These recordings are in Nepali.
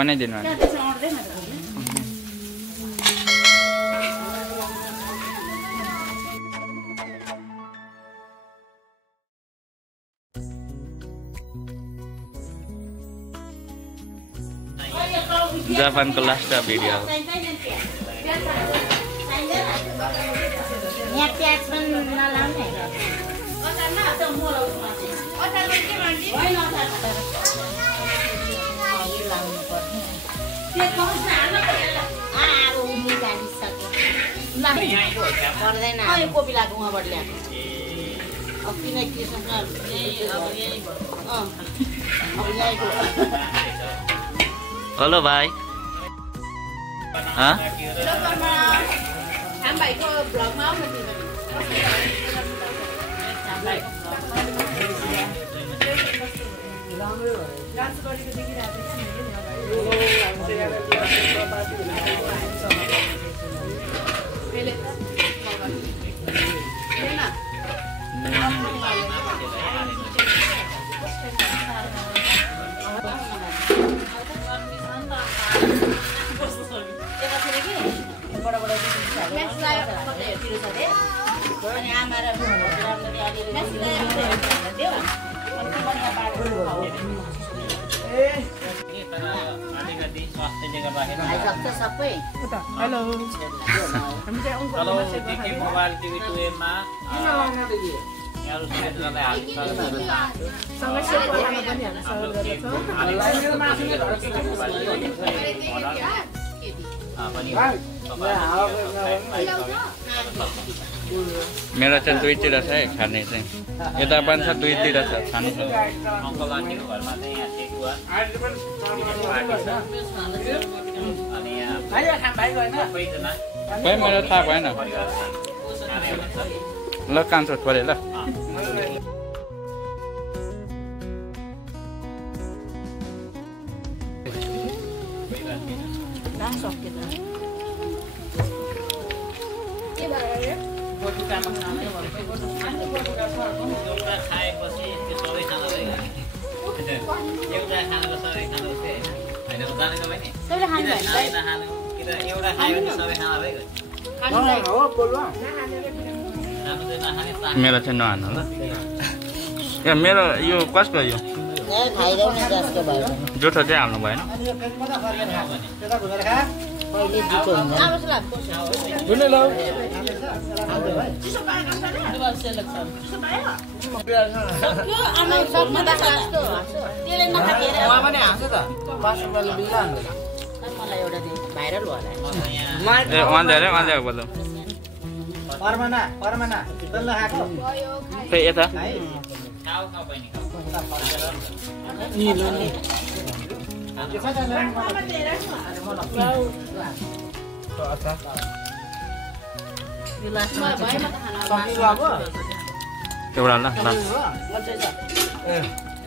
बनाइदिनु जापानको लास्ट भिडियो हेलो भाइ Halo. Kalau TV mobile TV 2M मा यार उसले त्यसलाई हाल्छ सँगै सेभ गर्न पनि हामी सहयोग गर्छौं मेरो चाहिँ दुईतिर छ है खाने चाहिँ यता पनि छ दुईतिर छ खानु छ अङ्कल आन्टीको घरमा चाहिँ यहाँ सेकुवा अनि यहाँ भाइ मेरो थाहा भएन ल कान्छो छोरे ल खाएपछि त्यो सबै खाना एउटा खानाको सबै खाना उठ्यो हैन जानेको भए नि सबैले खानु कि एउटा खायो भने सबै खाना भइगयो हो बोल्नु मेरो चाहिँ नहाल्नु ल ए मेरो यो कसको यो जुठो चाहिँ हाल्नु भएन यता एउटा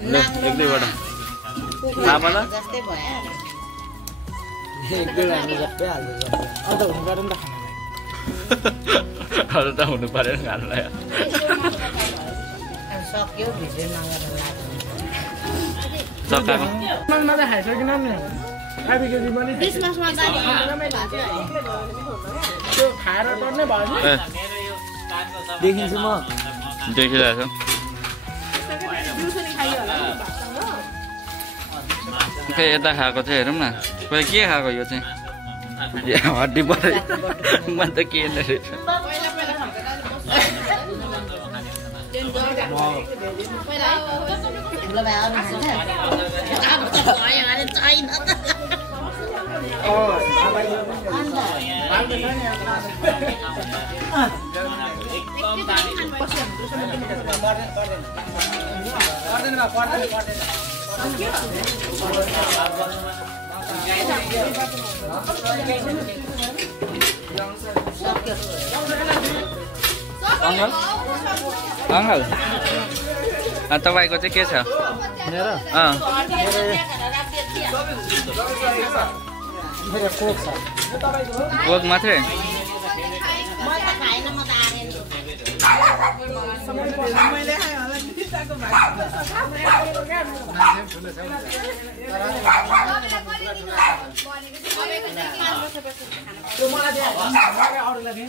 ल एक दुईवटा अरू त हुनु परेन खानुलाई देखिन्छु म देखिरहेको छु यता खाएको चाहिँ हेरौँ न कोही के खाएको यो चाहिँ हड्डी पऱ्यो म त के रहेछ अङ्कल तपाईँको चाहिँ के छ कोक मात्रै त्यो मलाई दिए अरूलाई दिए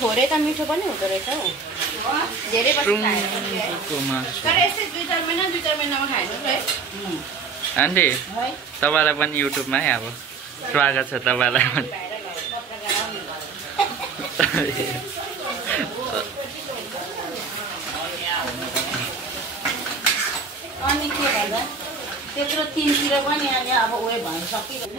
थोरै त मिठो पनि हुँदो रहेछ हौ धेरै तर यस्तै 2-4 महिनामा खानु है आन्टी तपाईलाई पनि युट्युबमा है अब स्वागत छ तपाईलाई पनि अनि के भन्दा त्यत्रो 3 तिर पनि अब उयो भन्न सकिदैन